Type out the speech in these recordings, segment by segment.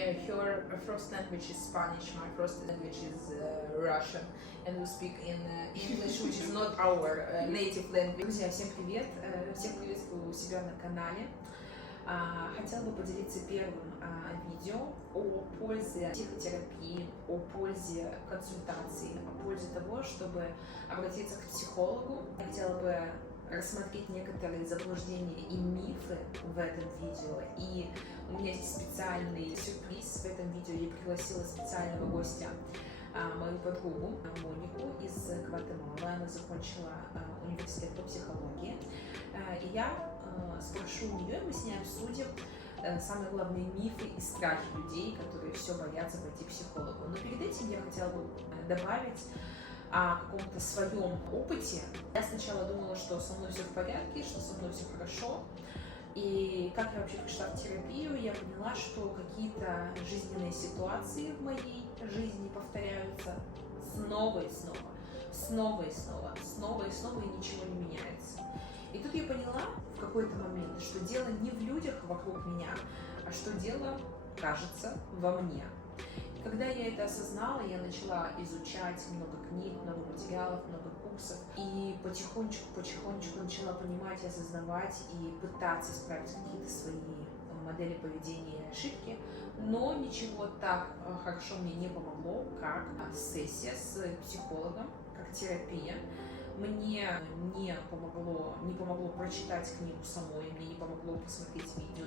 her first language is Spanish, my first language is Russian, and we speak in English, which is not our native language. Друзья, всем привет! Всех приветствую у себя на канале. Хотела бы поделиться первым видео о пользе психотерапии, о пользе консультации, о пользе того, чтобы обратиться к психологу. Я хотела бы рассмотреть некоторые заблуждения и мифы в этом видео. И у меня есть специальный сюрприз. В этом видео я пригласила специального гостя, мою подругу Монику из Гватемалы. Она закончила университет по психологии. И я спрошу у нее, и мы с ней обсудим самые главные мифы и страхи людей, которые все боятся пойти к психологу. Но перед этим я хотела бы добавить о каком-то своем опыте. Я сначала думала, что со мной все в порядке, что со мной все хорошо. И как я вообще пришла в терапию, я поняла, что какие-то жизненные ситуации в моей жизни повторяются снова и снова, и ничего не меняется. И тут я поняла в какой-то момент, что дело не в людях вокруг меня, а что дело, кажется, во мне. И когда я это осознала, я начала изучать много книг, много материалов, много курсов. И потихонечку начала понимать, осознавать и пытаться исправить какие-то свои модели поведения и ошибки. Но ничего так хорошо мне не помогло, как сессия с психологом, как терапия. Мне не помогло прочитать книгу самой, мне не помогло посмотреть видео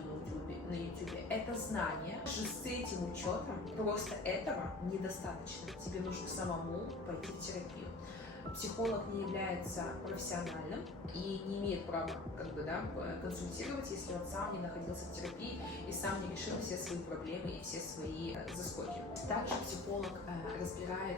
на YouTube. Это знание, с этим учетом, просто этого недостаточно. Тебе нужно самому пойти в терапию. Психолог не является профессиональным и не имеет права консультировать, если он сам не находился в терапии и сам не решил все свои проблемы и все свои заскоки. Также психолог разбирает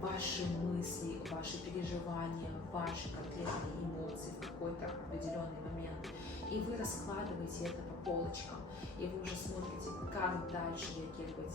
ваши мысли, ваши переживания, ваши конкретные эмоции в какой-то определенный момент. И вы раскладываете это по полочкам, и вы уже смотрите, как дальше реагировать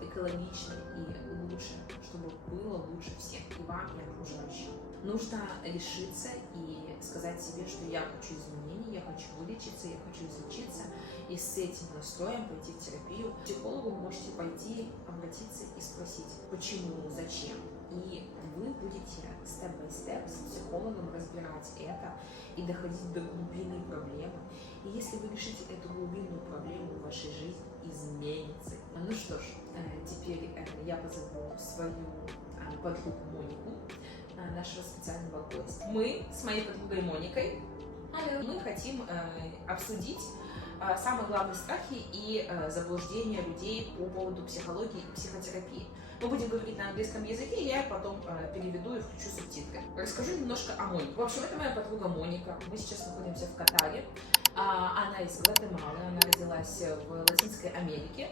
экологично и лучше, чтобы было лучше всех, и вам, и окружающим. Нужно решиться и сказать себе, что я хочу изменений, я хочу вылечиться, я хочу излечиться, и с этим настроем пойти в терапию. К психологу вы можете пойти, обратиться и спросить, почему, зачем. И вы будете степ-бай-степ с психологом разбирать это и доходить до глубины проблемы. И если вы решите эту глубинную проблему, вашей жизнь изменится. Ну что ж, теперь я позову свою подругу Монику, нашего специального гостя. Мы с моей подругой Моникой мы хотим обсудить самые главные страхи и заблуждения людей по поводу психологии и психотерапии. Мы будем говорить на английском языке, и я потом переведу и включу субтитры. Расскажу немножко о Монике. В общем, это моя подруга Моника. Мы сейчас находимся в Катаре. Она из Гватемалы, она родилась в Латинской Америке.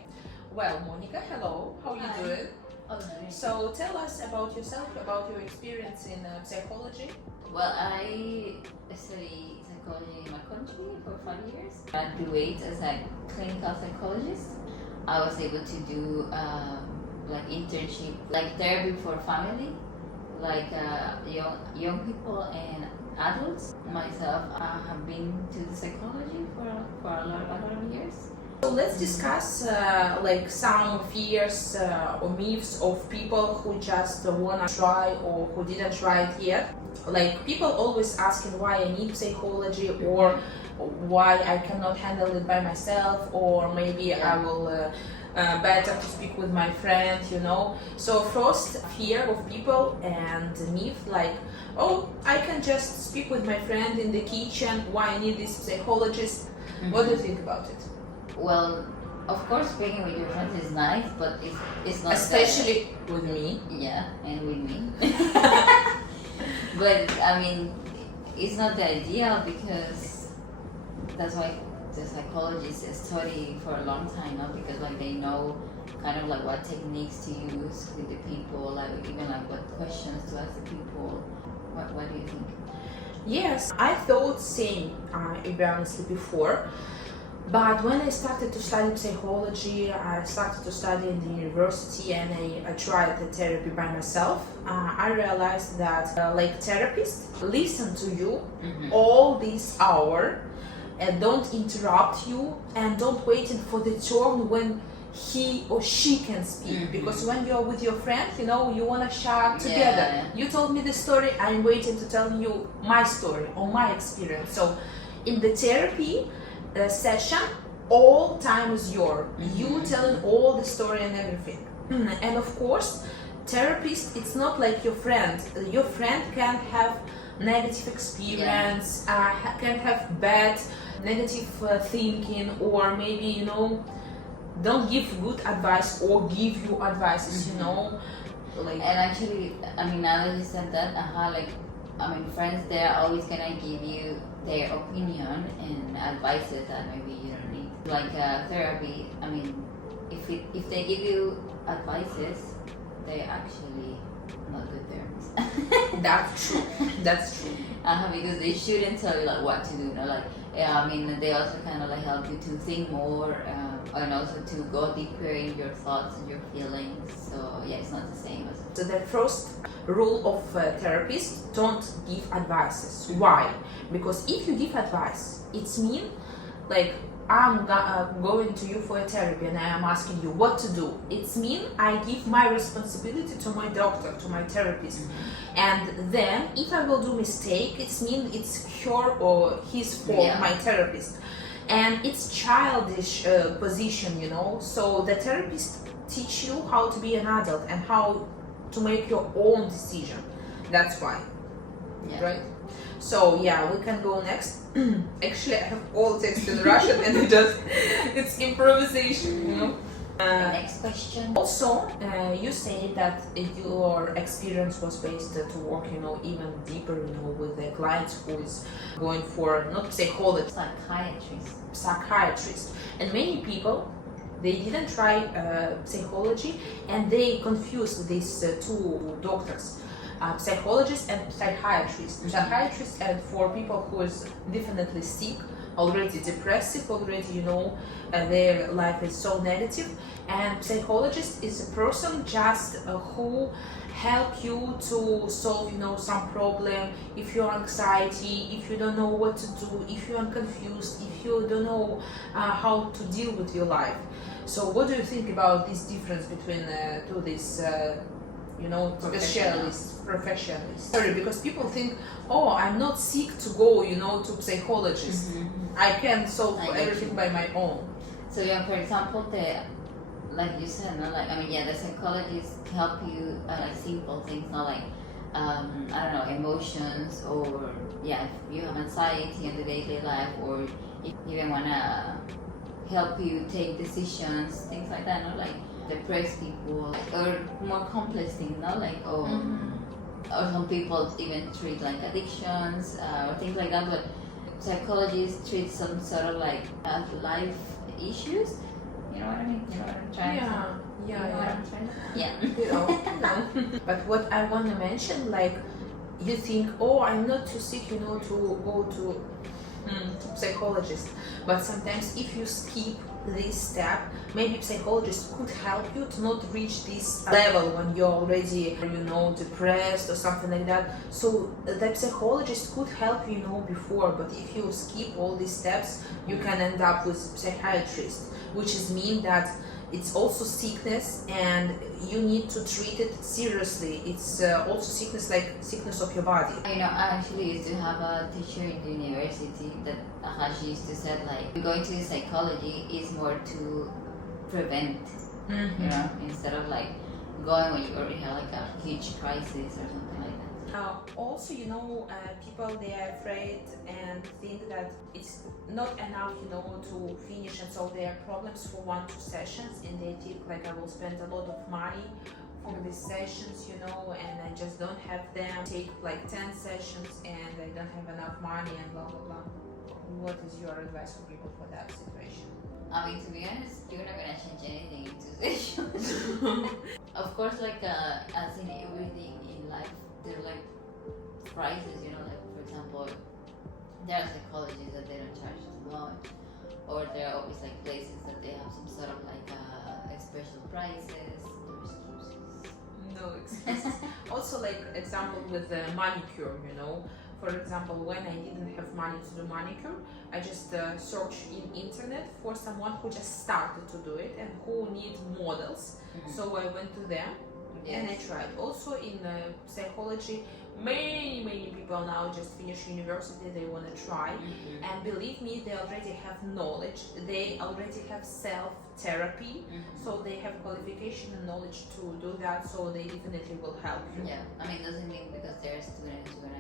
Well, Monica, hello, how are you doing? So tell us about yourself, about your experience in psychology. Well, I study psychology in my country for 5 years. I graduated as a clinical psychologist. I was able to do like internship, like therapy for family, like young people and adults. Myself, I have been to the psychology for a lot of years. So let's discuss like some fears or myths of people who just wanna try or who didn't try it yet. Like people always asking why I need psychology or why I cannot handle it by myself, or maybe I will better to speak with my friend, you know. So first fear of people and myth like, oh, I can just speak with my friend in the kitchen, why I need this psychologist. What do you think about it? Well, of course, speaking with your friends is nice, but it's not. Especially with me. Yeah, and with me. But I mean, it's not the ideal because that's why the psychologists study for a long time, not because like they know kind of like what techniques to use with the people, like even like what questions to ask the people. What do you think? Yes, I thought same, to be honestly, before. But when I started to study psychology, I started to study in the university and I tried the therapy by myself. I realized that like therapists listen to you all this hour and don't interrupt you and don't wait for the turn when he or she can speak. Because when you're with your friend, you know, you want to share together. Yeah. You told me the story, I'm waiting to tell you my story or my experience. So in the therapy session, all time is yours. You telling all the story and everything. And of course, therapist, it's not like your friend. Your friend can have negative experience, can have bad negative thinking, or maybe, you know, don't give good advice or give you advices, you know, like. And actually, I mean, now that you said that, like, I mean, friends, they're always gonna give you their opinion and advices that maybe you don't need. Like therapy, I mean, if they give you advices, they're actually not good therapists. That's true. That's true. Because they shouldn't tell you like what to do. You know, like I mean, they also kind of like help you to think more, and also to go deeper in your thoughts and your feelings. So yeah, it's not the same as. So the first rule of therapists: don't give advices. Why? Because if you give advice, it's mean like I'm going to you for a therapy and I am asking you what to do. It's mean I give my responsibility to my doctor, to my therapist. And then if I will do mistake, it's mean it's her or his fault, my therapist. And it's childish position, you know. So the therapist teach you how to be an adult and how to make your own decision. That's why, right? So yeah, we can go next. Actually, I have all text in Russian and it's improvisation, you know. Next question. Also, you say that your experience was based to work, you know, even deeper, you know, with the clients who is going for not psychologist, psychiatrist. And many people, they didn't try psychology and they confused these two doctors. Psychologist and psychiatrist. Psychiatrist and for people who is definitely sick, already depressive, already, you know, their life is so negative. And psychologist is a person just who help you to solve, you know, some problem. If you're anxiety, if you don't know what to do, if you're confused, if you don't know how to deal with your life. So what do you think about this difference between to this you know, specialists, professionals? Sorry, because people think, oh, I'm not sick to go, you know, to psychologist. I can solve everything by my own. So yeah, for example, like you said, no, like I mean, yeah, the psychologists help you like simple things, not like I don't know, emotions, or yeah, if you have anxiety in the daily life, or if you even wanna help you take decisions, things like that, no, like depressed people or more complex things, no, like or some people even treat like addictions or things like that, but psychologists treat some sort of like life issues. You know what I mean? You know what I'm trying to say? Yeah. You know. But what I want to mention, like, you think, oh, I'm not too sick, you know, to go to psychologist. But sometimes if you skip this step, maybe psychologist could help you to not reach this level when you're already, you know, depressed or something like that. So the psychologist could help you, you know, before, but if you skip all these steps, you can end up with psychiatrist, which is mean that it's also sickness and you need to treat it seriously. It's also sickness, like sickness of your body. You know, I actually used to have a teacher in the university that she used to say like, going to psychology is more to prevent, you know, instead of like going when you already have like a huge crisis or something like that. Also, you know, people, they are afraid and think that it's not enough, you know, to finish and solve their problems for 1-2 sessions, and they think like I will spend a lot of money for these sessions, you know, and I just don't have them. Take like 10 sessions and I don't have enough money and blah blah blah. What is your advice for people for that situation? I mean, to be honest, you're not gonna change anything in 2 sessions. Of course, like as in everything in life, there are like prices, you know, like for example, there are psychologists that they don't charge too much, or there are always like places that they have some sort of like special prices. No excuses. No excuses. Also, like example with the manicure, you know, For example, when I didn't have money to do manicure, I just searched in internet for someone who just started to do it and who needs models. So I went to them and I tried. Also in psychology, many people now just finish university, they want to try, and believe me, they already have knowledge, they already have self-therapy, so they have qualification and knowledge to do that, so they definitely will help you. Yeah, I mean, doesn't mean because they're students when they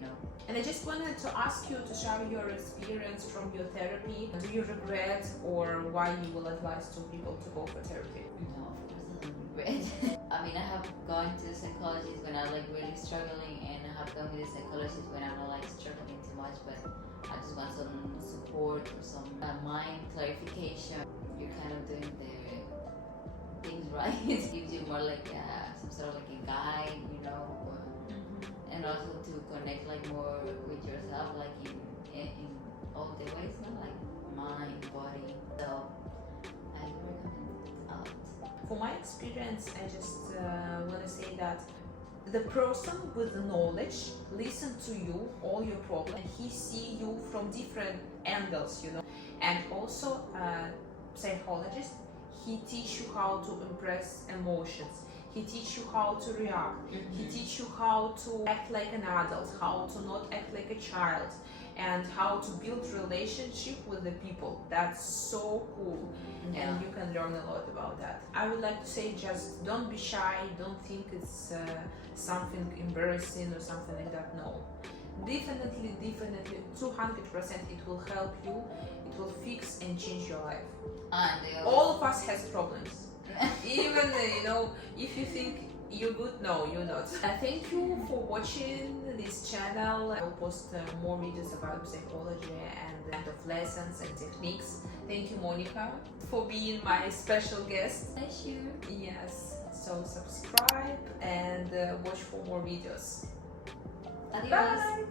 know. And I just wanted to ask you to share your experience from your therapy. Do you regret, or why you will advise to people to go for therapy? No, of course I don't regret. I mean, I have gone to psychologists when I was like really struggling, and I have gone with a psychologist when I'm not like struggling too much, but I just want some support or some mind clarification. You're kind of doing the things right. It gives you more like some sort of like a guide, you know, and also to connect like more with yourself, like in all the ways, not like mind, body. So I recommend it a lot. For my experience, I just want to say that the person with the knowledge listen to you, all your problems, and he see you from different angles, you know. And also, psychologist, he teach you how to impress emotions. He teach you how to react. He teach you how to act like an adult, how to not act like a child, and how to build relationship with the people. That's so cool, and you can learn a lot about that. I would like to say, just don't be shy, don't think it's something embarrassing or something like that. No, definitely 200% it will help you, it will fix and change your life. All of us has problems. Even you know, if you think you're good, no, you're not. Thank you for watching this channel. I will post more videos about psychology and kind of lessons and techniques. Thank you, Monica, for being my special guest. Thank you. Yes, so subscribe and watch for more videos. Adios. Bye.